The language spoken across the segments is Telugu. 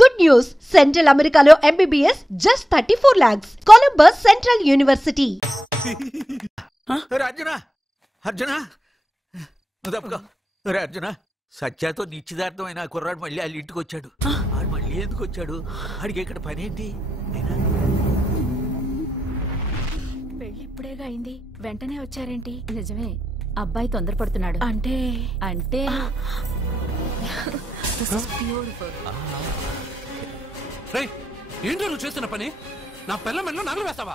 Good news! Central Americano MBBS just 34 lakhs. Columbus Central University. అర్జునా అర్జునా తప్పుకో. అర్జునా సత్యాతో నిశ్చితార్థమైన కుర్రాడు మళ్ళీ వాళ్ళ ఇంటికి వచ్చాడు. వాడు మళ్ళీ ఎందుకు వచ్చాడు? వాడికి ఇక్కడ పని ఏంటి? పెళ్లి ఇప్పుడేగా అయింది, వెంటనే వచ్చారేంటి? నిజమే, అబ్బాయి తొందరపడుతున్నాడు. అంటే అంటే ఏంటో నువ్వు చేస్తున్న పని? నా పిల్ల మెళ్ళో నగలు వేస్తావా?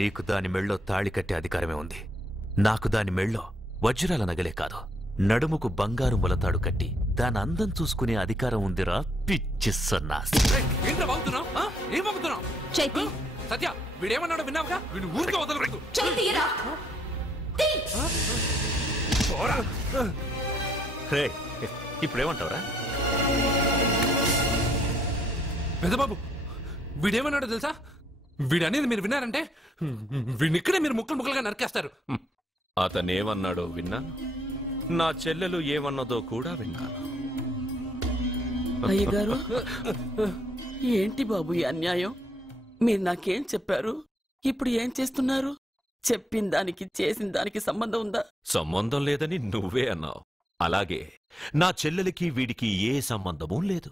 నీకు దాని మెళ్ళో తాళి కట్టే అధికారమే ఉంది. నాకు దాని మెళ్ళో వజ్రాల నగలే కాదు, నడుముకు బంగారు మొలతాడు కట్టి దాని అందం చూసుకునే అధికారం ఉందిరా పిచ్చి సన్నాసి. సత్య, వీడేమన్నాడు విన్నావుగా? వీడు ఊరికే వదలకూడదు. ఇప్పుడేమంటావురా? పెద్దబాబు, వీడేమన్నాడో తెలుసా? వీడనేది మీరు విన్నారంటే వీడినిక్కడే మీరు ముక్కలు ముక్కలుగా నరికేస్తారు. అతనేమన్నాడో విన్నా, నా చెల్లెలు ఏమన్నదో కూడా విన్నాను. అయ్యగారు, ఏంటి బాబు ఈ అన్యాయం? మీరు నాకేం చెప్పారు? ఇప్పుడు ఏం చేస్తున్నారు? చెప్పిన దానికి చేసిన దానికి సంబంధం ఉందా? సంబంధం లేదని నువ్వే అన్నావు. అలాగే నా చెల్లెలికి వీడికి ఏ సంబంధమూ లేదు.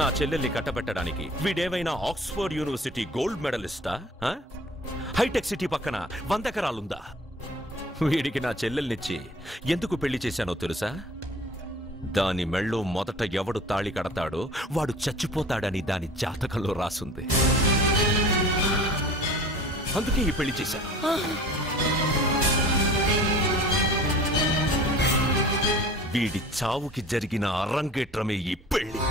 నా చెల్లెల్ని కట్టబెట్టడానికి వీడేమైనా ఆక్స్ఫర్డ్ యూనివర్సిటీ గోల్డ్ మెడలిస్టా? హైటెక్ సిటీ పక్కన 100 ఎకరాలుందా? వీడికి నా చెల్లెల్నిచ్చి ఎందుకు పెళ్లి చేశానో తెలుసా? దాని మెళ్ళో మొదట ఎవడు తాళి కడతాడో వాడు చచ్చిపోతాడని దాని జాతకంలో రాసుంది. అందుకే ఈ పెళ్లి చేశాను. వీడి చావుకి జరిగిన అరంగేట్రమే ఈ పెళ్లి.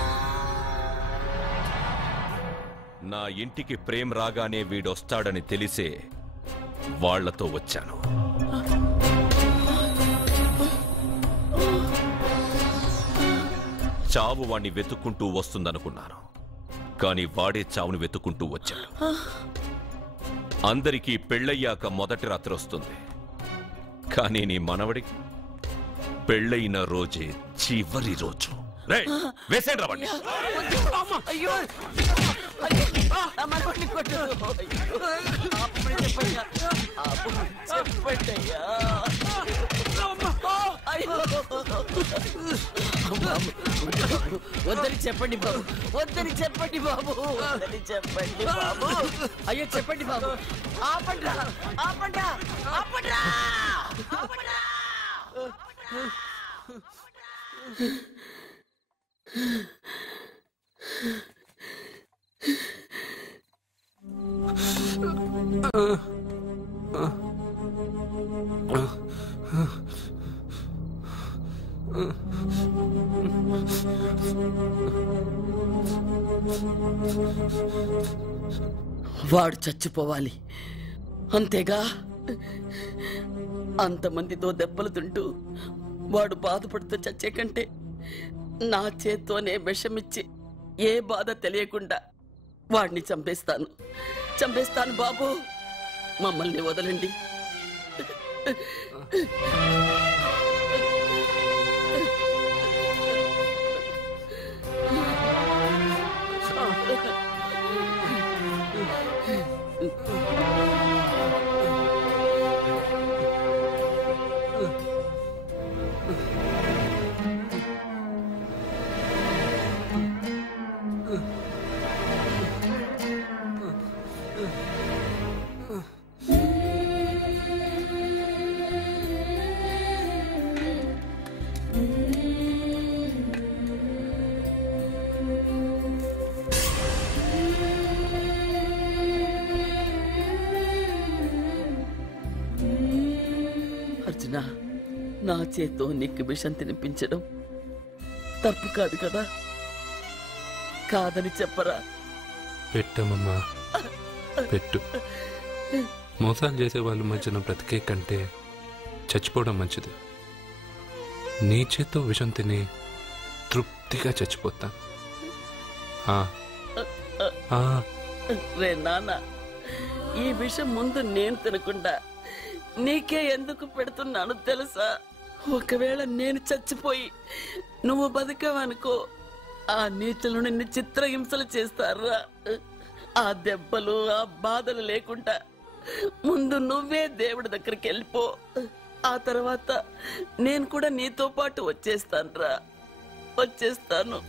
నా ఇంటికి ప్రేమ రాగానే వీడొస్తాడని తెలిసే వాళ్లతో వచ్చాను. చావు వాణ్ణి వెతుక్కుంటూ వస్తుందనుకున్నాను, కానీ వాడే చావుని వెతుక్కుంటూ వచ్చాడు. అందరికీ పెళ్ళయ్యాక మొదటి రాత్రి వస్తుంది, కానీ నీ మనవడికి పెళ్ళైన రోజే చివరి రోజు. వేసేయండి రావండి. వద్దని చెప్పండి బాబు, వద్దని చెప్పండి బాబు, వద్దని చెప్పండి బాబు. అయ్యో చెప్పండి బాబు, ఆపండ్రా, ఆపండ్రా, ఆపండ్రా, ఆపండ్రా. వాడు చచ్చిపోవాలి అంతేగా? అంతమందితో దెబ్బలు తింటూ వాడు బాధపడుతూ చచ్చే కంటే నా చేత్తోనే విషమిచ్చి ఏ బాధ తెలియకుండా వాడిని చంపేస్తాను, చంపేస్తాను బాబు. మమ్మల్ని వదలండి. అర్జున, నా చేత్తో నీకు విషం తినిపించడం తప్పు కాదు కదా? కాదని చెప్పరా? పెట్టమమ్మా, పెట్టు. మోసాలు చేసే వాళ్ళ మధ్యన బ్రతికే కంటే చచ్చిపోవడం మంచిది. నీ చేత్తో విషం తిని తృప్తిగా చచ్చిపోతా. రే నాన్న, ఈ విషయం ముందు నేను తినకుండా నీకే ఎందుకు పెడుతున్నాను తెలుసా? ఒకవేళ నేను చచ్చిపోయి నువ్వు బతికావనుకో, ఆ నీచులు నిన్ను చిత్రహింసలు చేస్తారా? ఆ దెబ్బలు ఆ బాధలు లేకుండా ముందు నువ్వే దేవుడి దగ్గరికి వెళ్ళిపో. ఆ తర్వాత నేను కూడా నీతో పాటు వచ్చేస్తానురా, వచ్చేస్తాను.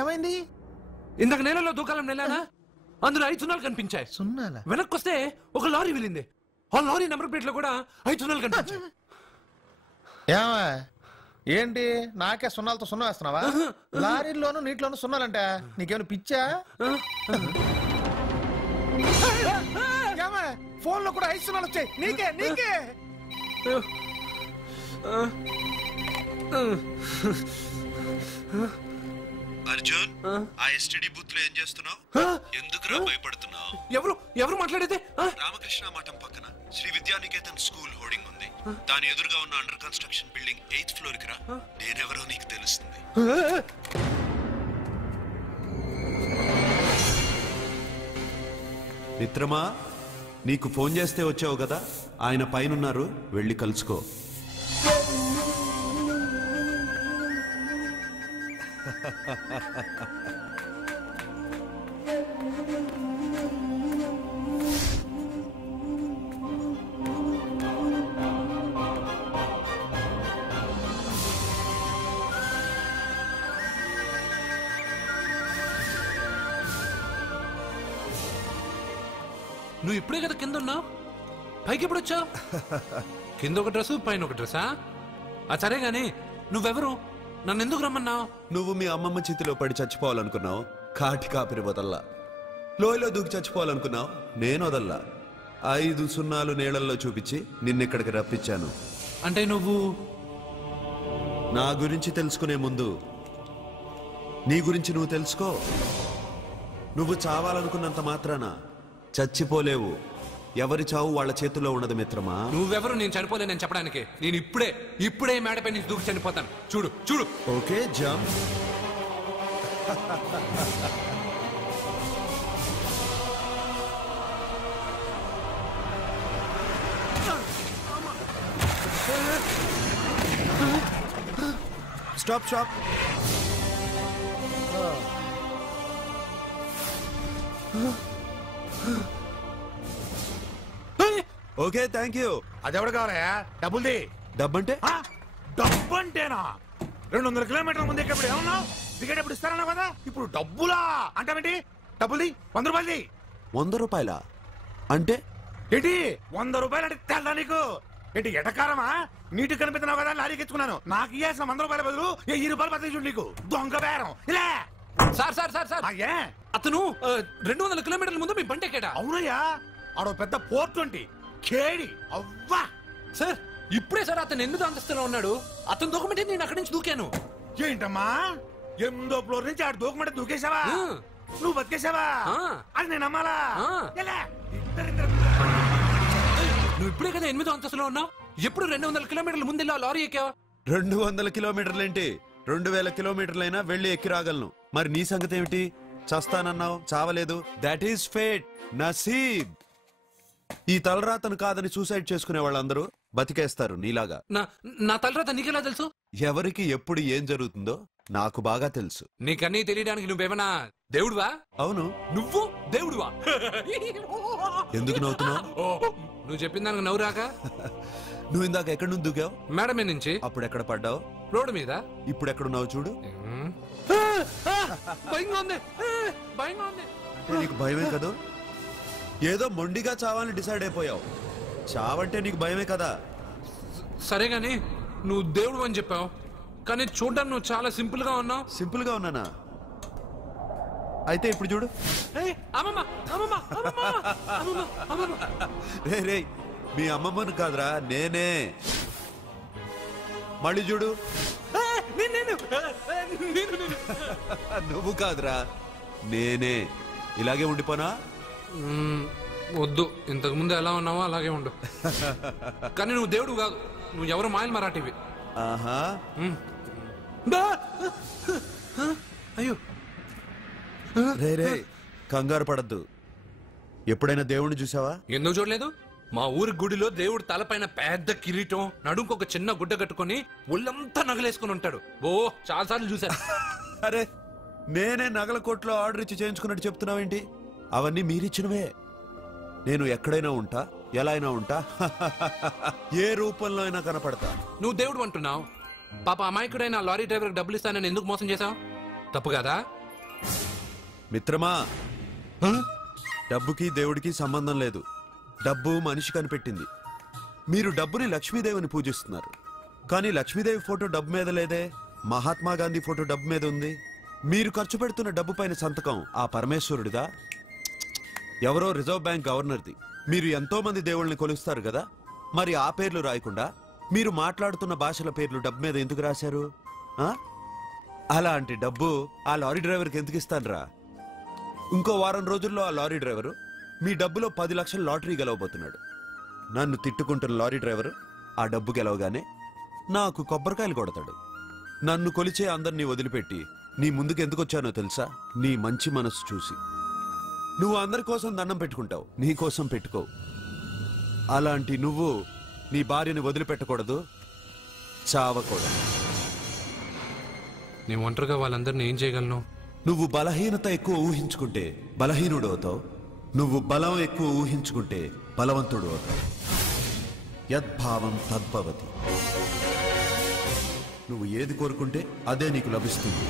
ఏమైంది? ఇందాక నేలలో దూకాలం నెలానా, అందులో 5 సున్నాలు కనిపించాయి. సున్నాలా? వెనక్కొస్తే ఒక లారీ వెళ్ళింది. ఆ లారీ నెంబర్ ప్లేట్ లో కూడా 5 సున్నాలు కనిపించాయి. ఏంటి నాకే సున్నాలతో సున్నా వేస్తున్నావా? లారీల్లోనూ నీటిలోనూ సున్నాలంట, నీకేమైనా పిచ్చా? ఫోన్ లో కూడా 5 సున్నాలు వచ్చాయి. నీకే నీకే అర్జున్, ఆ ఎస్టీడీ బూత్ లో ఏం చేస్తున్నావు? ఎందుకురా భయపడుతున్నావు? ఎవరు మాట్లాడేది? రామకృష్ణ మఠం పక్కన శ్రీ విద్యానికేతన్ స్కూల్ హోర్డింగ్ ఉంది. దాని ఎదురుగా ఉన్న under construction building 8th floor కి రా. నేనెవరో నీకు తెలుస్తుంది. మిత్రమా, నీకు ఫోన్ చేస్తే వచ్చావు కదా, ఆయన పైనున్నారు, వెళ్ళి కలుసుకో. నువ్వు ఇప్పుడే కదా కింద ఉన్నావు, పైకి ఎప్పుడు వచ్చావు? కింద ఒక డ్రెస్, పైన ఒక డ్రెస్సా? సరే గాని నువ్వెవరు? నన్ను ఎందుకు రమ్మన్నావు? నువ్వు మీ అమ్మమ్మ చేతిలో పడి చచ్చిపోవాలనుకున్నావు, కాటి కాపిరి వదల్లా. లోయలో దూకి చచ్చిపోవాలనుకున్నావు, నేను వదల్లా. 5 సున్నాలు నీళ్ళల్లో చూపించి నిన్నెక్కడికి రప్పించాను. అంటే నువ్వు నా గురించి తెలుసుకునే ముందు నీ గురించి నువ్వు తెలుసుకో. నువ్వు చావాలనుకున్నంత మాత్రాన చచ్చిపోలేవు. ఎవరి చావు వాళ్ళ చేతుల్లో ఉండదు మిత్రమా. నువ్వెవరు నేను చనిపోలేనని చెప్పడానికి? నేను ఇప్పుడే మేడపై నుంచి దూకి చనిపోతాను. చూడు చూడు. Okay, jump. Stop stop. Okay, thank you. అదెవడు కావాలయా? డబ్బుల్ది. డబ్బంటే? డబ్బు అంటేనా? 200 కిలోమీటర్ల ముందు ఎక్కడ ఏమన్నావు? టికెట్ ఇస్తారన్నా కదా, ఇప్పుడు డబ్బులా అంటావేంటి? డబ్బుల్ది. 100 రూపాయలది. 100 రూపాయలా? అంటే ఏంటి 100 రూపాయలు అంటే తెల్దా నీకు? ఏంటి ఎటకారమా? నీటి కనిపిస్తున్నావు కదా, లారీకి ఎత్తుకున్నాను. నాకు ఇయ్యాల్సిన 100 రూపాయల బదులు 1000 రూపాయలు బదిలీ చూడు. నీకు దొంగ బేరం. ఇలా సార్ అతను 200 కిలోమీటర్ల ముందు మీ బండి ఎక్కాడా? అవునయ్యా, ఆడో పెద్ద 420 కేడి. అవ్వా సార్, ఇప్పుడే సార్ అతను 8వ అంతస్తులో ఉన్నాడు. అతను దూకమంటే నేను అక్కడి నుంచి దూకాను. ఏంటమ్మా, 8వ ఫ్లోర్ నుంచి ఆడు దూకమంటే దూకేశావా? నువ్వు బతికేశావా? అది నేను నమ్మాలా? నువ్వు ఇప్పుడే కదా 8వ అంతస్తులో ఉన్నావు. ఎప్పుడు 200 కిలోమీటర్ల ముందు లారీ ఎక్కావా? 200 కిలోమీటర్లేంటి, 2000 కిలోమీటర్లైనా వెళ్ళి ఎక్కి రాగలను. మరి నీ సంగతి ఏమిటి? చస్తానన్నావు, చావలేదు. That is fate, నసీబ్. ఈ తలరాతను కాదని సూసైడ్ చేసుకునే వాళ్ళందరూ బతికేస్తారు నీలాగా. నా తలరాత నీకెలా తెలుసు? ఎవరికి ఎప్పుడు ఏం జరుగుతుందో నాకు బాగా తెలుసు. నీకన్నీ తెలియడానికి నువ్వేమన్నా దేవుడువా? అవును. నువ్వు దేవుడువా? ఎందుకు నవ్వుతున్నావు? నువ్వు చెప్పిన దానికి నవ్వు రాక? నువ్వు ఇందాక ఎక్కడి నుంచి దూకావు? మేడ మీద నుంచి. అప్పుడు ఎక్కడ పడ్డావు? రోడ్డు మీద. ఇప్పుడు ఎక్కడున్నావు చూడు. భయంగా ఉంది. నీకు భయమే కదా? ఏదో మొండిగా చావాలని డిసైడ్ అయిపోయావు. చావంటే నీకు భయమే కదా. సరే గాని నువ్వు దేవుడు అని చెప్పావు, కానీ చూడడానికి నువ్వు చాలా సింపుల్ గా ఉన్నావు. సింపుల్ గా ఉన్నానా? అయితే ఇప్పుడు చూడు. రే రే, మీ అమ్మమ్మను కాదురా, నేనే. మళ్ళీ చూడు. నువ్వు కాదురా, నేనే. ఇలాగే ఉండిపోనా? వద్దు, ఇంతకు ముందు ఎలా ఉన్నావో అలాగే ఉండు. కానీ నువ్వు దేవుడు కాదు, నువ్వు ఎవరు మాయలు మరాఠీవి. ఆహా. అయ్యో రే రే, కంగారు పడద్దు. ఎప్పుడైనా దేవుణ్ణి చూసావా? ఎందుకు చూడలేదు? మా ఊరి గుడిలో దేవుడు తలపైన పెద్ద కిరీటం, నడుంకు ఒక చిన్న గుడ్డ కట్టుకొని ఒళ్ళంతా నగలేసుకుని ఉంటాడు. ఓ చాలాసార్లు చూశాను. అరే, నేనే నగల కోట్లో ఆర్డర్ ఇచ్చి చేయించుకున్నట్టు చెప్తున్నావేంటి? అవన్నీ మీరిచ్చినవే. నేను ఎక్కడైనా ఉంటా, ఎలా అయినా ఉంటా, ఏ రూపంలో అయినా కనపడతా. నువ్వు దేవుడు అంటున్నావు, పాప అమాయకుడైన లారీ డ్రైవర్కి డబ్బులు ఇస్తానని ఎందుకు మోసం చేశావు? తప్పు కదా మిత్రమా? డబ్బుకి దేవుడికి సంబంధం లేదు. డబ్బు మనిషి కనిపెట్టింది. మీరు డబ్బుని లక్ష్మీదేవిని పూజిస్తున్నారు, కానీ లక్ష్మీదేవి ఫోటో డబ్బు మీద లేదే. మహాత్మా గాంధీ ఫోటో డబ్బు మీద ఉంది. మీరు ఖర్చు పెడుతున్న డబ్బు పైన సంతకం ఆ పరమేశ్వరుడిదా, ఎవరో రిజర్వ్ బ్యాంక్ గవర్నర్ది? మీరు ఎంతో మంది దేవుళ్ళని కొలుస్తారు కదా, మరి ఆ పేర్లు రాయకుండా మీరు మాట్లాడుతున్న భాషల పేర్లు డబ్బు మీద ఎందుకు రాశారు? అలాంటి డబ్బు ఆ లారీ డ్రైవర్కి ఎందుకు ఇస్తానరా? ఇంకో వారం రోజుల్లో ఆ లారీ డ్రైవరు మీ డబ్బులో 10 లక్షల లాటరీ గెలవబోతున్నాడు. నన్ను తిట్టుకుంటున్న లారీ డ్రైవరు ఆ డబ్బు గెలవగానే నాకు కొబ్బరికాయలు కొడతాడు. నన్ను కొలిచే అందరినీ వదిలిపెట్టి నీ ముందుకు ఎందుకు వచ్చానో తెలుసా? నీ మంచి మనసు చూసి. నువ్వు అందరి కోసం దండం పెట్టుకుంటావు, నీ కోసం పెట్టుకోవు. అలాంటి నువ్వు నీ భార్యని వదిలిపెట్టకూడదు, చావకూడదు. నేను ఒంటరిగా వాళ్ళందరినీ ఏం చేయగలను? నువ్వు బలహీనత ఎక్కువ ఊహించుకుంటే బలహీనుడు అవుతావు. నువ్వు బలం ఎక్కువ ఊహించుకుంటే బలవంతుడు అవుతావు. యద్భావం తద్భవతి. నువ్వు ఏది కోరుకుంటే అదే నీకు లభిస్తుంది.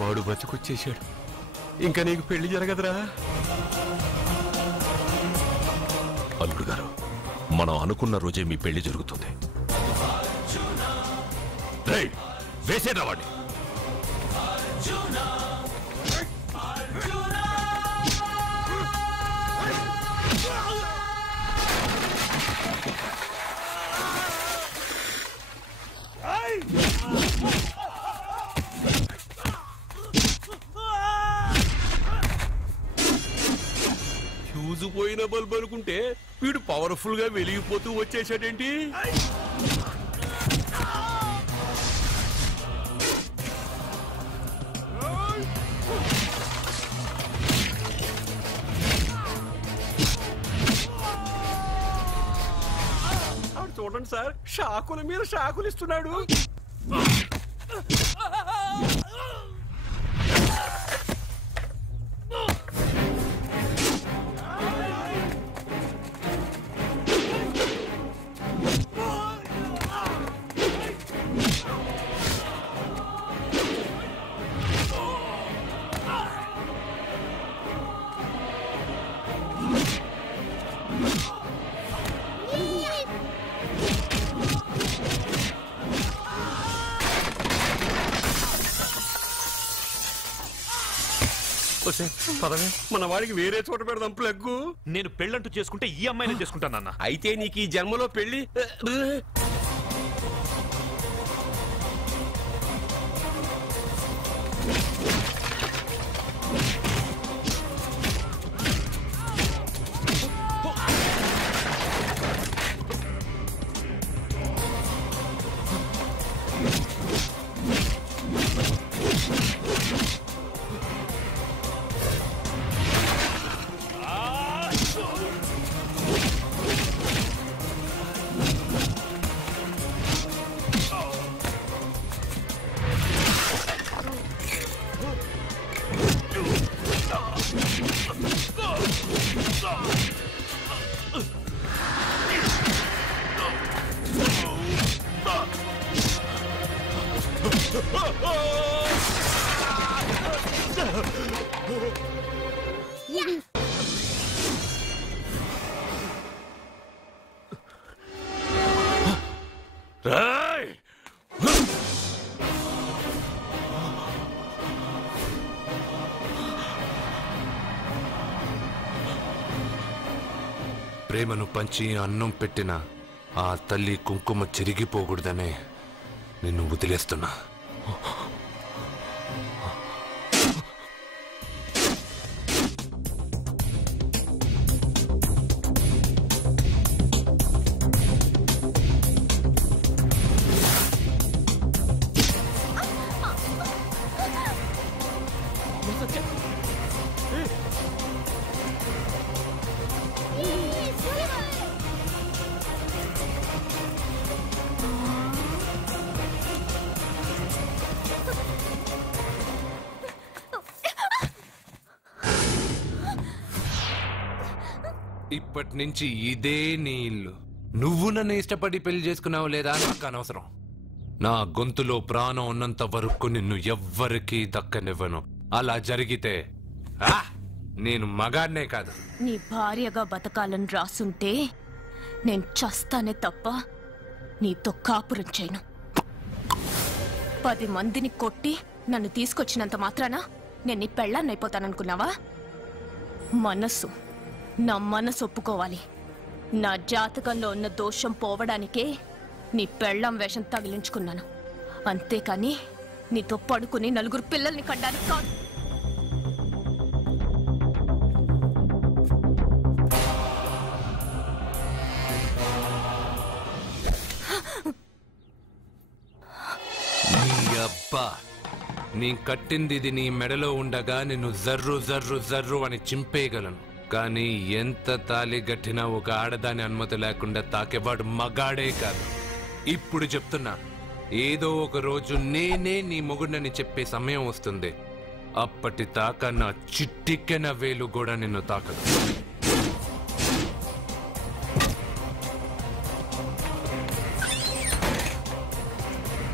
వాడు బతికొచ్చేశాడు. ఇంకా నీకు పెళ్లి జరగదురా. అల్లుడు గారు, మనం అనుకున్న రోజే మీ పెళ్లి జరుగుతుంది. వేసేనా వాడిని? పోయిన బల్బు అనుకుంటే వీడు పవర్ఫుల్ గా వెలిగిపోతూ వచ్చేసాడేంటి? చూడండి సార్, షాకుల మీద షాకులు ఇస్తున్నాడు. పదవే, మన వాడికి వేరే చోట పెడదాం ప్లగ్గు. నేను పెళ్ళంటూ చేసుకుంటే ఈ అమ్మాయిని చేసుకుంటానన్న. అయితే నీకు ఈ జన్మలో పెళ్లి. ప్రేమను పంచి అన్నం పెట్టిన ఆ తల్లి కుంకుమ చెరిగిపోకూడదనే నిన్ను వదిలేస్తున్నా. ఇప్పటి నుంచి ఇదే నీ ఇల్లు. నువ్వు నన్ను ఇష్టపడి పెళ్లి చేసుకున్నావు లేదా నాకు అనవసరం. నా గొంతులో ప్రాణం ఉన్నంత వరకు నిన్ను ఎవ్వరికీ దక్కనివ్వను. అలా జరిగితే నేను మగాడినే కాదు. నీ భార్యగా బతకాలని రాసుంటే నేను చస్తానే తప్ప నీతో కాపురం చేయను. 10 మందిని కొట్టి నన్ను తీసుకొచ్చినంత మాత్రాన నేను నీ పెళ్ళాన్నైపోతాననుకున్నావా? నా మనసు ఒప్పుకోవాలి. నా జాతకంలో ఉన్న దోషం పోవడానికే నీ పెళ్ళాం వేషం తగిలించుకున్నాను. అంతేకాని నీతో పడుకుని 4 పిల్లల్ని కనడానికి కాదు. నీ అబ్బా, నీ కట్టింది ఇది నీ మెడలో ఉండగా నిన్ను జర్రు జర్రు జర్రు అని చింపేయగలను. కానీ ఎంత తాలి గట్టినా ఒక ఆడదాని అనుమతి లేకుండా తాకేవాడు మగాడే కాదు. ఇప్పుడు చెప్తున్నా, ఏదో ఒక రోజు నేనే నీ మొగుడని చెప్పే సమయం వస్తుంది. అప్పటి తాక నా చిట్టికెన వేలు కూడా నిన్ను తాకదు.